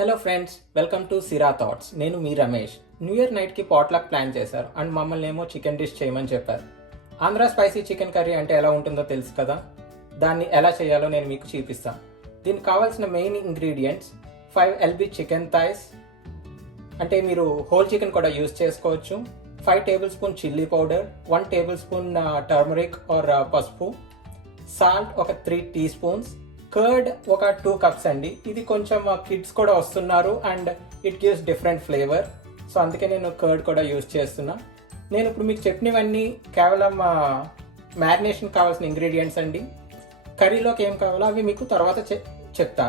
Hello friends, welcome to సిరా thoughts. నేను మీ Ramesh. New year నైట్కి పాట్లక్ ప్లాన్ చేశారు అండ్ మమ్మల్ని ఏమో చికెన్ డిష్ చేయమని చెప్పారు. ఆంధ్ర స్పైసీ చికెన్ కర్రీ అంటే ఎలా ఉంటుందో తెలుసు కదా. దాన్ని ఎలా చేయాలో నేను మీకు చూపిస్తాను. దీనికి కావాల్సిన main ingredients 5 LB chicken thighs, అంటే మీరు హోల్ చికెన్ కూడా యూజ్ చేసుకోవచ్చు. 5 tablespoon chilli powder, 1 tablespoon turmeric or పసుపు, సాల్ట్ ఒక 3 టీ స్పూన్స్, కర్డ్ ఒక 2 కప్స్ అండి. ఇది కొంచెం కిడ్స్ కూడా వస్తున్నారు and it gives different flavour, so అందుకే నేను కర్డ్ కూడా యూజ్ చేస్తున్నా. నేను ఇప్పుడు మీకు చెప్పినవన్నీ కేవలం మ్యారినేషన్ కావాల్సిన ఇంగ్రీడియంట్స్ అండి. కర్రీలోకి ఏం కావాలో అవి మీకు తర్వాత చెప్తా.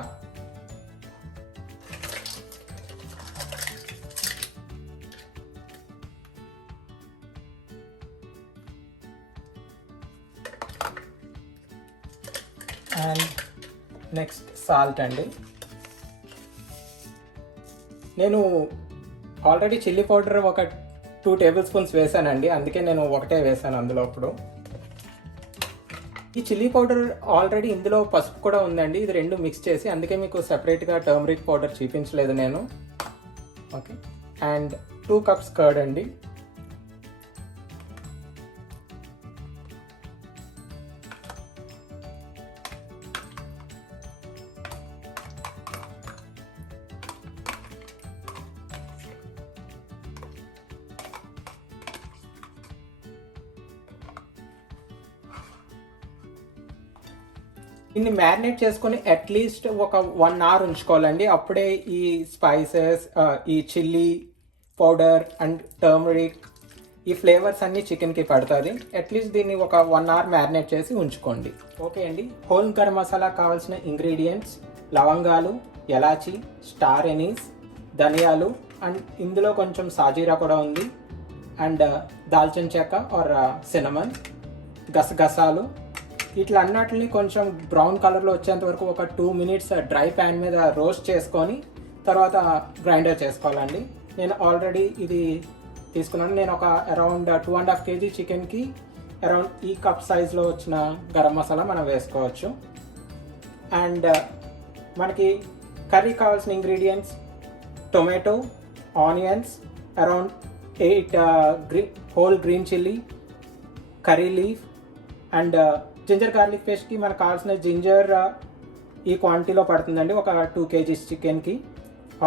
అండ్ నెక్స్ట్ సాల్ట్ అండి. నేను ఆల్రెడీ చిల్లీ పౌడర్ ఒక 2 టేబుల్ స్పూన్స్ వేసానండి, అందుకే నేను ఒకటే వేసాను అందులో. ఇప్పుడు ఈ చిల్లీ పౌడర్ ఆల్రెడీ ఇందులో పసుపు కూడా ఉందండి, ఇది రెండు మిక్స్ చేసి, అందుకే మీకు సెపరేట్గా టర్మరిక్ పౌడర్ చూపించలేదు నేను. ఓకే, అండ్ 2 కప్స్ కర్డ్ అండి. దీన్ని మ్యారినేట్ చేసుకొని అట్లీస్ట్ ఒక 1 అవర్ ఉంచుకోవాలండి. అప్పుడే ఈ స్పైసెస్, ఈ చిల్లీ పౌడర్ అండ్ టర్మరిక్, ఈ ఫ్లేవర్స్ అన్నీ చికెన్కి పడుతుంది. అట్లీస్ట్ దీన్ని ఒక 1 అవర్ మ్యారినేట్ చేసి ఉంచుకోండి. ఓకే అండి, హోల్ గరం మసాలా కావాల్సిన ఇంగ్రీడియంట్స్: లవంగాలు, ఎలాచి, స్టార్ ఎనీస్, ధనియాలు, అండ్ ఇందులో కొంచెం సాజీరా కూడా ఉంది, అండ్ దాల్చిన చెక్క ఆర్ సినమన్, గసగసాలు. ఇట్లా అన్నిటిని కొంచెం బ్రౌన్ కలర్లో వచ్చేంత వరకు ఒక 2 మినిట్స్ డ్రై ప్యాన్ మీద రోస్ట్ చేసుకొని తర్వాత గ్రైండర్ చేసుకోవాలండి. నేను ఆల్రెడీ ఇది తీసుకున్నాను. నేను ఒక అరౌండ్ 2.5 kg చికెన్కి అరౌండ్ ఈ కప్ సైజ్లో వచ్చిన గరం మసాలా మనం వేసుకోవచ్చు. అండ్ మనకి కర్రీ కావాల్సిన ingredients: tomato, onions, around 8 whole green chilli, curry leaf, and ginger garlic పేస్ట్కి మనకు కావాల్సిన జింజర్ ఈ క్వాంటిటీలో పడుతుందండి, ఒక 2 kg చికెన్కి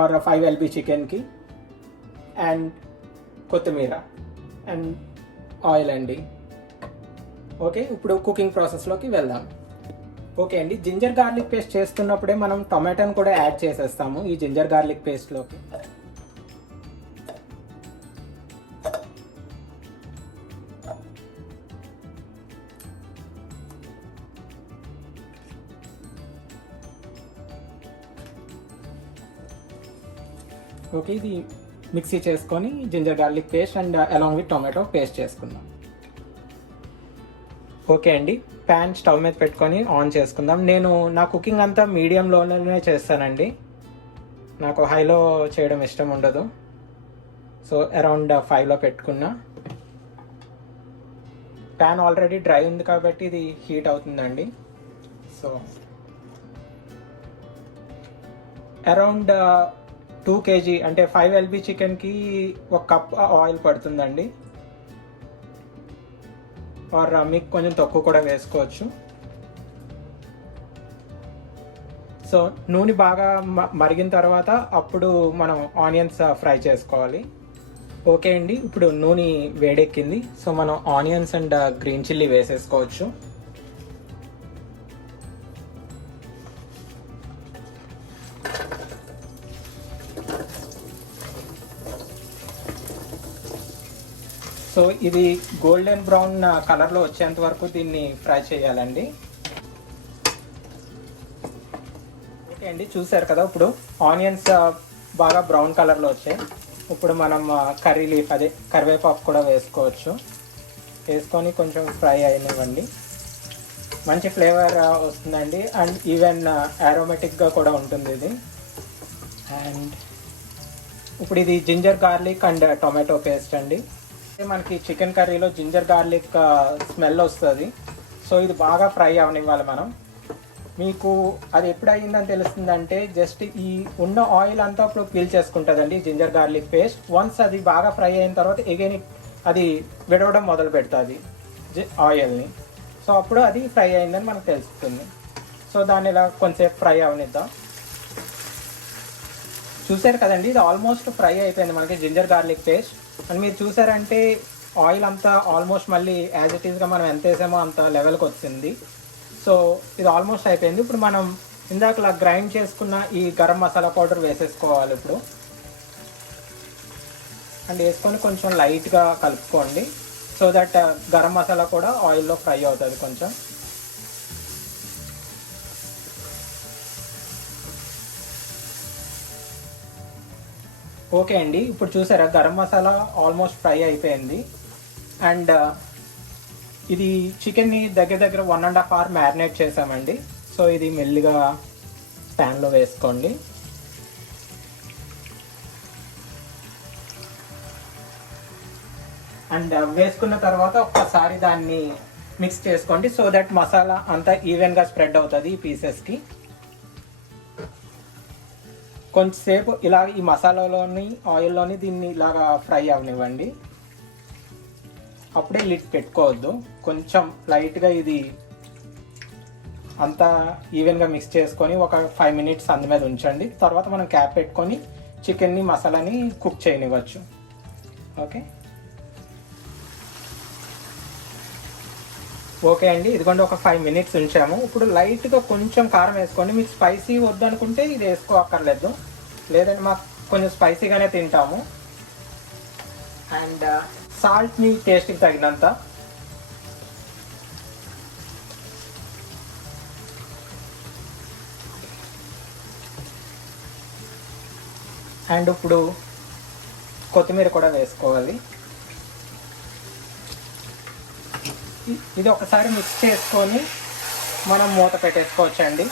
ఆర్ 5 LB చికెన్కి. అండ్ కొత్తిమీర అండ్ ఆయిల్ అండి. ఓకే, ఇప్పుడు కుకింగ్ ప్రాసెస్లోకి వెళ్దాం. ఓకే అండి, జింజర్ గార్లిక్ పేస్ట్ చేస్తున్నప్పుడే మనం టొమాటోని కూడా యాడ్ చేసేస్తాము ఈ జింజర్ గార్లిక్ పేస్ట్లోకి. ఓకే, ఇది మిక్సీ చేసుకొని ginger garlic paste and along with tomato paste చేసుకుందాం. ఓకే అండి, ప్యాన్ స్టవ్ మీద పెట్టుకొని ఆన్ చేసుకుందాం. నేను నా కుకింగ్ అంతా మీడియంలోనే చేస్తానండి, నాకు హైలో చేయడం ఇష్టం ఉండదు. సో అరౌండ్ 5లో పెట్టుకున్నా. ప్యాన్ ఆల్రెడీ డ్రై ఉంది కాబట్టి ఇది హీట్ అవుతుందండి. సో అరౌండ్ 2 kg అంటే 5 LB చికెన్కి 1 కప్ ఆయిల్ పడుతుందండి, ఆర్ మీకు కొంచెం తక్కువ కూడా వేసుకోవచ్చు. సో నూనె బాగా మరిగిన తర్వాత అప్పుడు మనం ఆనియన్స్ ఫ్రై చేసుకోవాలి. ఓకే అండి, ఇప్పుడు నూనె వేడెక్కింది, సో మనం ఆనియన్స్ అండ్ గ్రీన్ చిల్లీ వేసేసుకోవచ్చు. సో ఇది గోల్డెన్ బ్రౌన్ కలర్లో వచ్చేంత వరకు దీన్ని ఫ్రై చేయాలండి. ఓకే అండి, చూసారు కదా, ఇప్పుడు ఆనియన్స్ బాగా బ్రౌన్ కలర్లో వచ్చాయి. ఇప్పుడు మనం కర్రీ లీఫ్, అదే కరివేపాకు కూడా వేసుకోవచ్చు. వేసుకొని కొంచెం ఫ్రై అయినవ్వండి, మంచి ఫ్లేవర్ వస్తుందండి అండ్ ఈవెన్ ఆరోమేటిక్గా కూడా ఉంటుంది ఇది. అండ్ ఇప్పుడు ఇది ginger garlic and tomato paste అండి. మనకి చికెన్ కర్రీలో జింజర్ గార్లిక్ స్మెల్ వస్తుంది, సో ఇది బాగా ఫ్రై అవనివ్వాలి మనం. మీకు అది ఎప్పుడు అయ్యిందని తెలుస్తుందంటే జస్ట్ ఈ ఉన్న ఆయిల్ అంతా అప్పుడు పీల్ చేసుకుంటుందండి జింజర్ గార్లిక్ పేస్ట్. వన్స్ అది బాగా ఫ్రై అయిన తర్వాత ఎగైన్ అది విడవడం మొదలు పెడుతుంది ఆయిల్ని. సో అప్పుడు అది ఫ్రై అయిందని మనకు తెలుస్తుంది. సో దాన్ని ఇలా కొంచెంసేపు ఫ్రై అవనిద్దాం. చూసారు కదండి, ఇది ఆల్మోస్ట్ ఫ్రై అయిపోయింది మనకి జింజర్ గార్లిక్ పేస్ట్. అండ్ మీరు చూసారంటే ఆయిల్ అంతా ఆల్మోస్ట్ మళ్ళీ యాజ్ ఇట్ ఈస్గా మనం ఎంత వేసామో అంత లెవెల్కి వచ్చింది. సో ఇది ఆల్మోస్ట్ అయిపోయింది. ఇప్పుడు మనం ఇందాకలా గ్రైండ్ చేసుకున్న ఈ గరం మసాలా పౌడర్ వేసేసుకోవాలి ఇప్పుడు. అండ్ వేసుకొని కొంచెం లైట్గా కలుపుకోండి సో దట్ గరం మసాలా కూడా ఆయిల్లో ఫ్రై అవుతుంది కొంచెం. ఓకే అండి, ఇప్పుడు చూసారా గరం మసాలా ఆల్మోస్ట్ ఫ్రై అయిపోయింది. అండ్ ఇది చికెన్ని దగ్గర 1.5 hour మ్యారినేట్ చేసామండి. సో ఇది మెల్లిగా ప్యాన్లో వేసుకోండి. అండ్ వేసుకున్న తర్వాత ఒక్కసారి దాన్ని మిక్స్ చేసుకోండి సో దట్ మసాలా అంతా ఈవెన్గా స్ప్రెడ్ అవుతుంది ఈ పీసెస్కి. కొంచెంసేపు ఇలా ఈ మసాలాలోని ఆయిల్లోని దీన్ని ఇలాగా ఫ్రై అవనివ్వండి. అప్పుడే లిడ్ పెట్టుకోవద్దు, కొంచెం లైట్గా ఇది అంతా ఈవెన్గా మిక్స్ చేసుకొని ఒక 5 minutes అందు మీద ఉంచండి. తర్వాత మనం క్యాప్ పెట్టుకొని చికెన్ని మసాలాని కుక్ చేయనివ్వచ్చు. ఓకే ఓకే అండి, ఇదిగోండి ఒక 5 minutes ఉంచాము. ఇప్పుడు లైట్గా కొంచెం కారం వేసుకోండి. మీకు స్పైసీ వద్దు అనుకుంటే ఇది వేసుకోక్కర్లేదు, లేదంటే మాకు కొంచెం స్పైసీగానే తింటాము. అండ్ సాల్ట్ మీ టేస్ట్కి తగినంత. అండ్ ఇప్పుడు కొత్తిమీర కూడా వేసుకోవాలి. ఇది ఒకసారి మిక్స్ చేసుకొని మనం మూత పెట్టేసుకోవచ్చండి.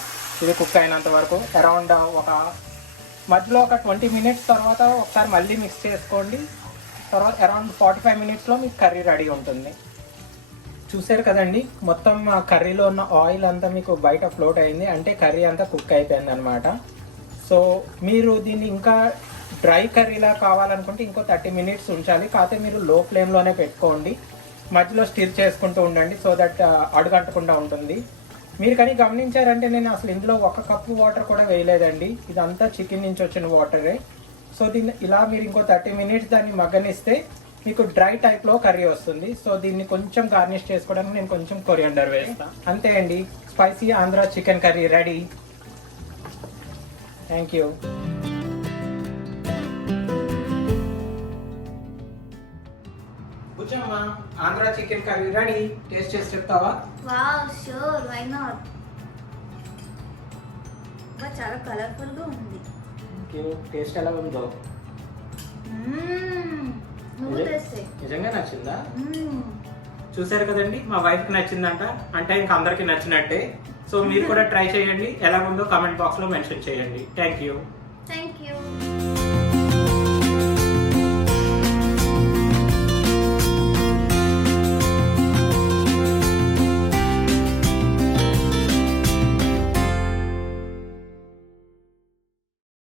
ఇది కుక్ అయినంత వరకు అరౌండ్ మధ్యలో ఒక 20 minutes తర్వాత ఒకసారి మళ్ళీ మిక్స్ చేసుకోండి. తర్వాత అరౌండ్ 45 minutesలో మీకు కర్రీ రెడీ ఉంటుంది. చూసారు కదండి, మొత్తం కర్రీలో ఉన్న ఆయిల్ అంతా మీకు బయట ఫ్లోట్ అయింది, అంటే కర్రీ అంతా కుక్ అయిపోయింది అనమాట. సో మీరు దీన్ని ఇంకా డ్రై కర్రీలా కావాలనుకుంటే ఇంకో 30 minutes ఉంచాలి. కాకపోతే మీరు లో ఫ్లేమ్లోనే పెట్టుకోండి, మధ్యలో స్టిర్ చేసుకుంటూ ఉండండి సో దట్ అడుగంటకుండా ఉంటుంది. మీరు కానీ గమనించారంటే నేను అసలు ఇందులో 1 cup వాటర్ కూడా వేయలేదండి, ఇదంతా చికెన్ నుంచి వచ్చిన వాటరే. సో దీన్ని ఇలా మీరు ఇంకో 30 minutes దాన్ని మగ్గనిస్తే మీకు డ్రై టైప్లో కర్రీ వస్తుంది. సో దీన్ని కొంచెం గార్నిష్ చేసుకోవడానికి నేను కొంచెం కొరియాండర్ వేస్తాను. అంతే అండి, spicy Andhra chicken curry ready. Thank you. కూర్చోమ్మా, Andhra chicken curry ready. Taste చేసి చెప్తావా? Wow, sure, why not. చాలా కలర్ఫుల్ గా ఉంది. టేస్ట్ ఎలా ఉందో? నిజంగా నచ్చిందా? చూసారు కదండి, మా వైఫ్కి నచ్చిందంట, అంటే ఇంకా అందరికి నచ్చినట్టే. సో మీరు కూడా ట్రై చేయండి, ఎలా ఉందో కామెంట్ బాక్స్లో మెన్షన్ చేయండి. Thank you.